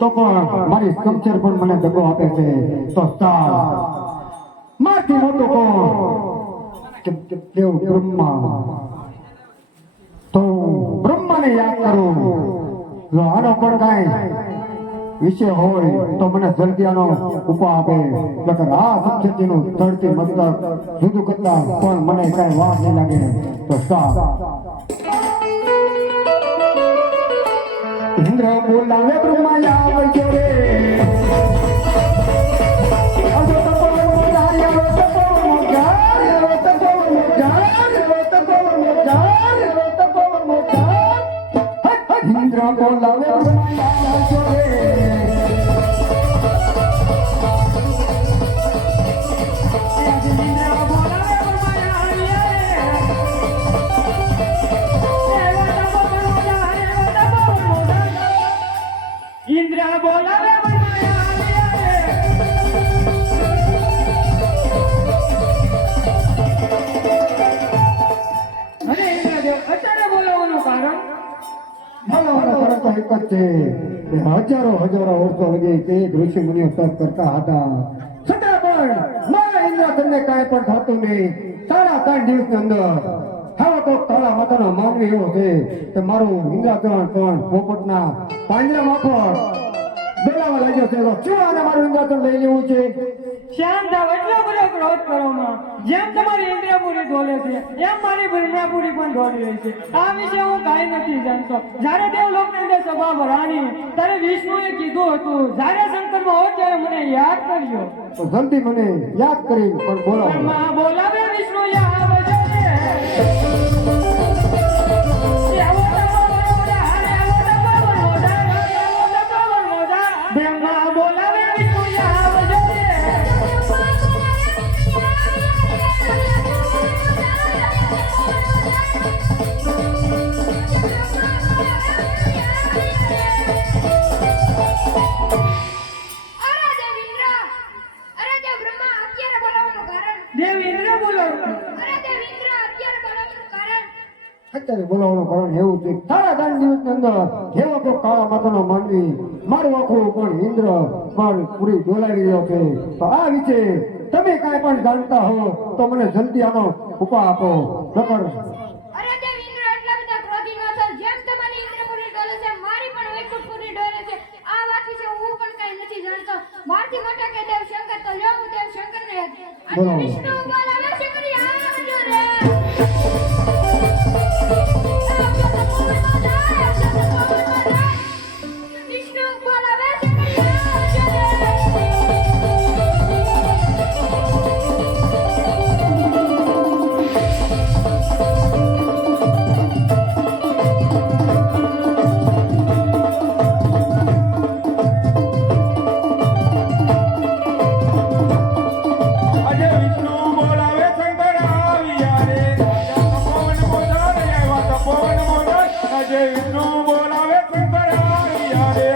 તો પણ મારી સ્કલ્પચર પણ મને દગો આપે છે તો ચાલ મારથી મોટો કોણ દેવ બ્રહ્મા તો બ્રહ્માને યાદ કરું જો આનો પણ કાંઈ વિષય હોય તો મને જલ્દી આનો ઉપા આપે નકર આ સત્યજીનું ધરતી મતલબ જુદું કરતા પણ મને કાંઈ વાર નહીં લાગે તો ચાલ ઇન્દ્ર બોલાવે બ્રહ્મા આવજો રે ઇન્દ્ર બોલાવે બ્રહ્મા આવજો રે હજારો વર્ષો લગી એક ઋષિ મુનિઓ તપ કરતા હતા છતાં પણ મારા ઇન્દ્રને કાંઈ પણ થતું નહીં 3.5 દિવસની અંદર હવે તો તારા માતાનો માનવી એવો છે કે મારું ઇન્દ્રકરણ પણ પોપટના પાંજરા માફક બોલાવા લાગ્યો છે તો શું આને મારું ઇન્દ્રકરણ લઈ લેવું છે શ્યામ થાવ એટલો બધો ક્રોધ કરોમાં જેમ તમારી ઇન્દ્રિયપુરી ડોલે છે એમ મારી બ્રહ્માપુરી પણ ડોલી રહી છે આ વિશે હું કાંઈ નથી જાણતો જ્યારે દેવલોકની અંદર સભા ભરાણી ત્યારે વિષ્ણુએ કીધું હતું જ્યારે સંકટમાં હોય ત્યારે મને યાદ કરજો તો જલ્દી મને યાદ કરી પણ બોલાવો બોલાવે વિષ્ણુ આવજો રે બોલાવવાનું કારણ એવું છે કે સારા 3 દિવસની અંદર જેવો કોઈ કાળા માથાનો માનવી મારું આખું પણ ઇન્દ્ર પણ પૂરી ડોલાવી રહ્યો છે. તો આ વિશે તમે કાંઈ પણ જાણતા હો તો મને જલ્દી આનો ઉપાય આપો. નકર અરે દેવ ઇન્દ્ર એટલા બધા ક્રોધી ન થાવ. જેમ તમારી ઇન્દ્રપુરી ડોલે છે મારી પણ વૈકુંઠપુરી ડોલે છે. આ વાત વિશે હું પણ કઈ નથી જાણતો. મારથી મોટા કે દેવ શંકર તો લ્યો હું દેવ શંકર ને બોલો. અને વિષ્ણુ બોલાવે શંકરી આવજો રે. વિષ્ણુ બોલાવે શંકરી આવજો રે. આજે વિષ્ણુ બોલાવે શંકર આવ્યા રે. તપોવન મોદર આવ્યા તપોવન મોદર. આજે વિષ્ણુ બોલાવે શંકર આવ્યા રે.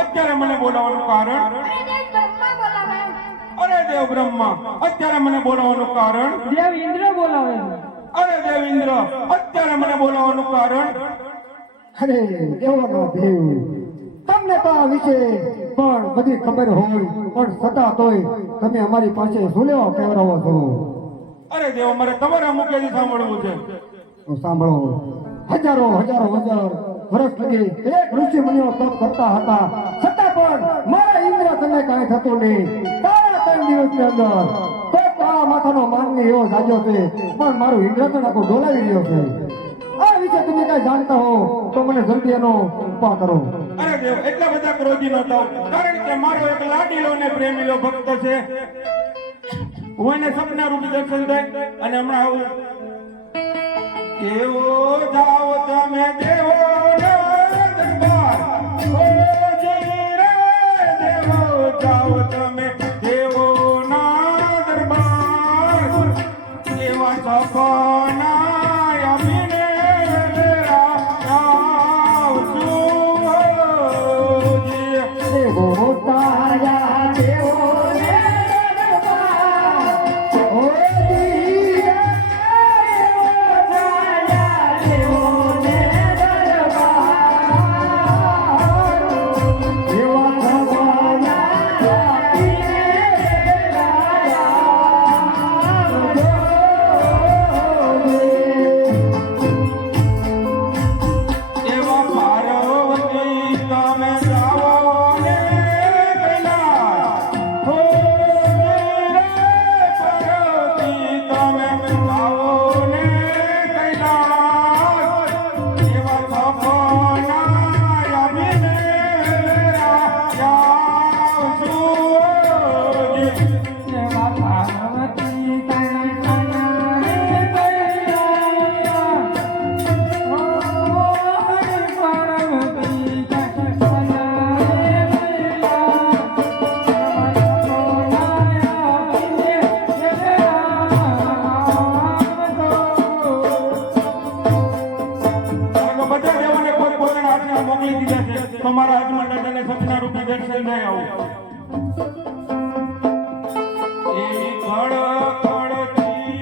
અત્યારે મને બોલાવવાનું કારણ? અરે દેવ અરે દેવ બ્રહ્મા બોલાવે. બ્રહ્મા અત્યારે મને બોલાવવાનું કારણ? દેવ ઇન્દ્ર બોલાવે છે. અરે દેવ ઇન્દ્ર અત્યારે મને બોલાવવાનું કારણ? અરે દેવોનો દેવ તમને તો આ વિશે પણ બધી ખબર હોય પણ છતાં તોય તમે અમારી પાસે શું લેવા કેવરાવો છો? અરે દેવ મારે તમારા મુખેથી સાંભળવું છે. તો સાંભળો, હજારો વર્ષ લગી એક ઋષિ મુનિઓ તપ કરતા હતા છતાં પણ મારા ઇન્દ્ર તમને કાંઈ થતું નહીં. તારા 3 દિવસની અંદર કોઈ કાળા માથાનો માનવી એવો જાગ્યો છે પણ મારું ઇન્દ્ર તો આખું ડોલાવી રહ્યો છે. આ વિશે તમે કાંઈ જાણતા હો તો મને જલ્દી એનો ઉપાય કરો. અરે દેવ એટલા બધા ક્રોધી ન થાવ, કારણ કે મારો એક લાડીલો ને પ્રેમીલો ભક્ત છે. હું એને સપના રૂપી દર્શન થાય અને હમણાં આવું કેવો જાઓ તમે દેવો દરબાર. ઓ જી રે દેવો જાઓ તમે દેવો ના દરબાર. કેવા સપના અમીને આવજો જી. દેવો તારા દેવો ને દરબાર. ઓ જી રે દેવો તારા દેવો ને દરબાર. પૂર્ણ રૂપે દર્શન થઈ આવું એ ખડખડતી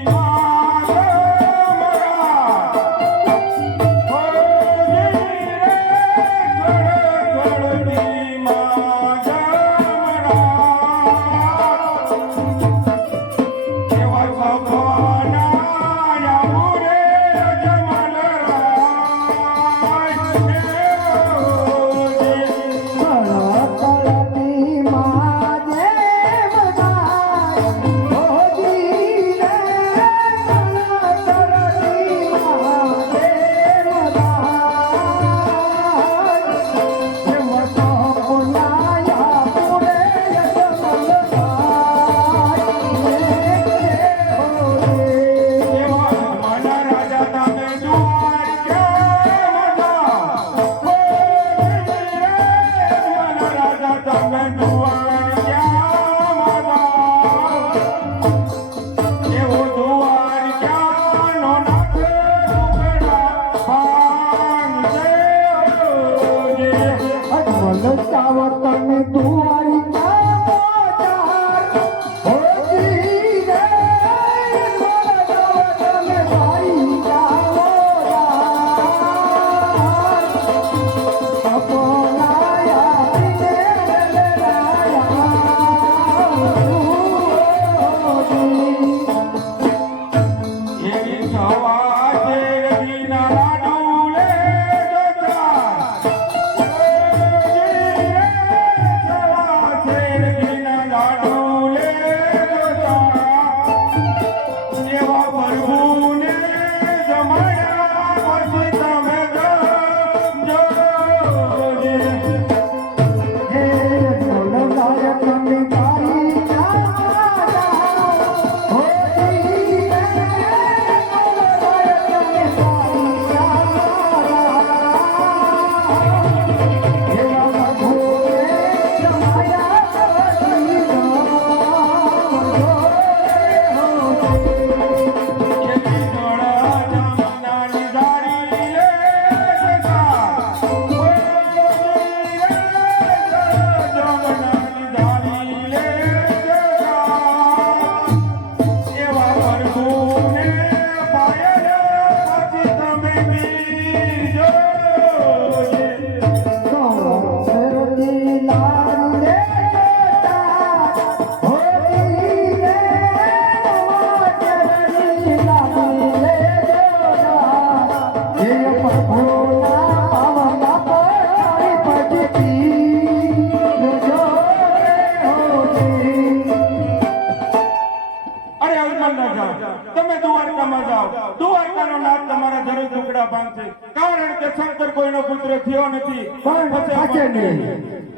તમે દ્વારકામાં જાઓ દ્વારકાનો નાથ તમારા ઘરે ટુકડા ભાંગશે કારણ કે શંકર કોઈનો પુત્ર થયો નથી પણ થશે નહીં.